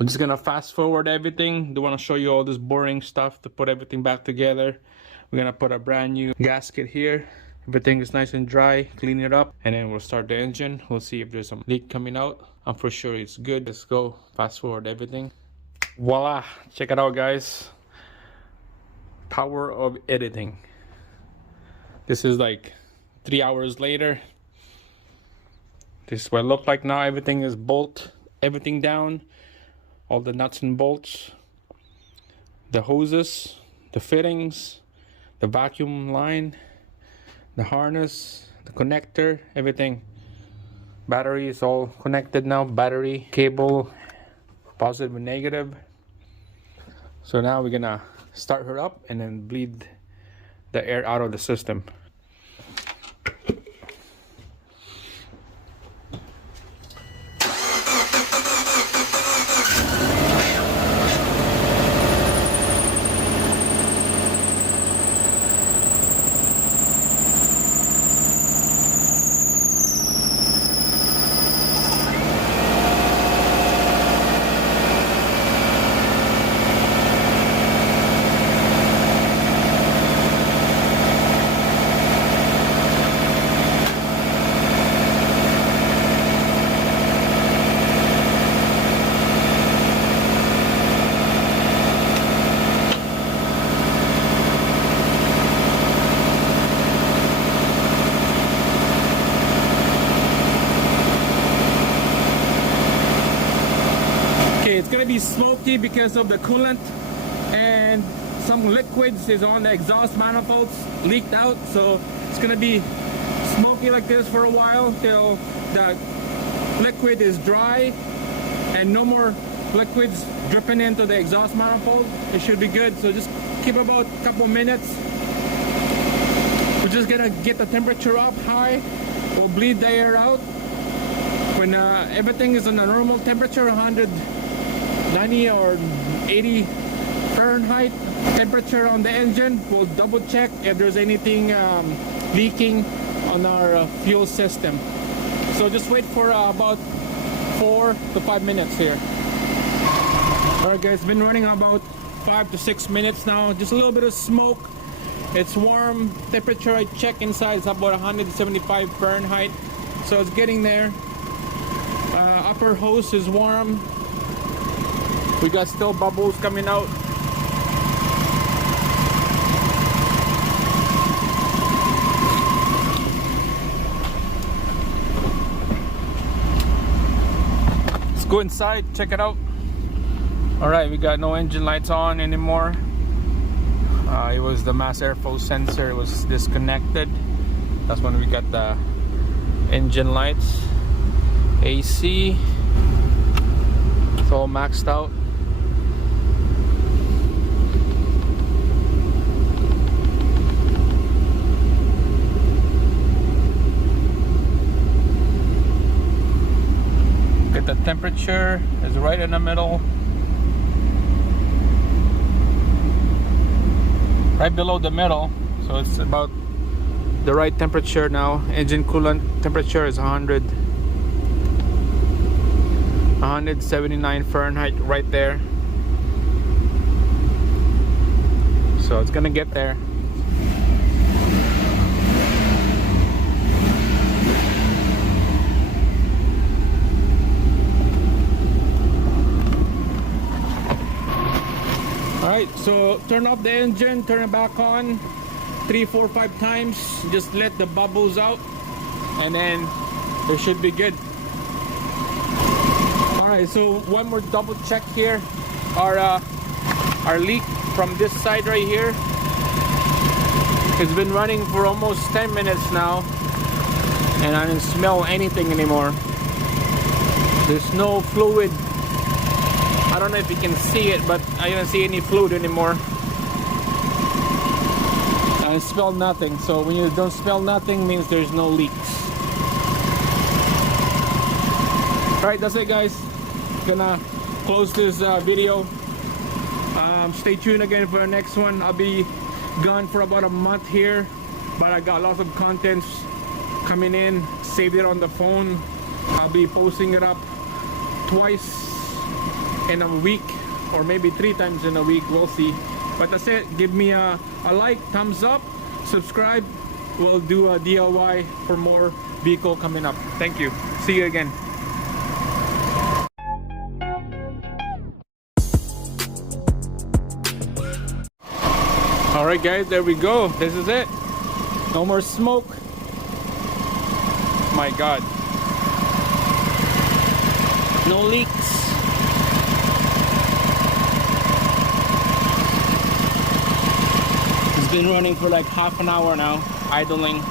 We're just gonna fast forward everything. Don't want to show you all this boring stuff to put everything back together. We're gonna put a brand new gasket here. Everything is nice and dry, clean it up, and then we'll start the engine. We'll see if there's some leak coming out. I'm for sure it's good. Let's go fast forward everything. Voila, check it out, guys. Power of editing. This is like 3 hours later. This is what it looked like now. Everything is everything down. All the nuts and bolts, the hoses, the fittings, the vacuum line, the harness, the connector, everything. Battery is all connected now. Battery, cable, positive and negative. So now we're gonna start her up and then bleed the air out of the system. It's gonna be smoky because of the coolant, and some liquids is on the exhaust manifolds leaked out, so it's gonna be smoky like this for a while till the liquid is dry and no more liquids dripping into the exhaust manifold. It should be good, so just keep about a couple minutes. We're just gonna get the temperature up high. We'll bleed the air out. When everything is on a normal temperature, 190 or 80 Fahrenheit temperature on the engine, we'll double check if there's anything leaking on our fuel system. So just wait for about 4 to 5 minutes here. Alright guys, been running about 5 to 6 minutes now. Just a little bit of smoke. It's warm. Temperature I check inside is about 175 Fahrenheit, so it's getting there. Upper hose is warm. We got still bubbles coming out. Let's go inside, check it out. Alright, we got no engine lights on anymore. It was the mass airflow sensor, it was disconnected. That's when we got the engine lights. AC, it's all maxed out. Get the temperature is right in the middle, right below the middle, so it's about the right temperature now. Engine coolant temperature is 179 Fahrenheit right there, so it's gonna get there. Alright, so turn off the engine, turn it back on 3, 4, 5 times. Just let the bubbles out and then it should be good. Alright, so one more double check here. Our leak from this side right here, it's been running for almost 10 minutes now and I didn't smell anything anymore. There's no fluid. I don't know if you can see it, but I don't see any fluid anymore. I smell nothing. So when you don't smell nothing, means there's no leaks. Alright, that's it guys. Gonna close this video. Stay tuned again for the next one. I'll be gone for about a month here, but I got lots of contents coming in. Saved it on the phone. I'll be posting it up twice in a week, or maybe 3 times in a week. We'll see. But that's it. Give me a like, thumbs up, subscribe. We'll do a DIY for more vehicle coming up. Thank you. See you again. All right, guys, there we go. This is it. No more smoke. My God. No leaks. It's been running for like half an hour now, idling.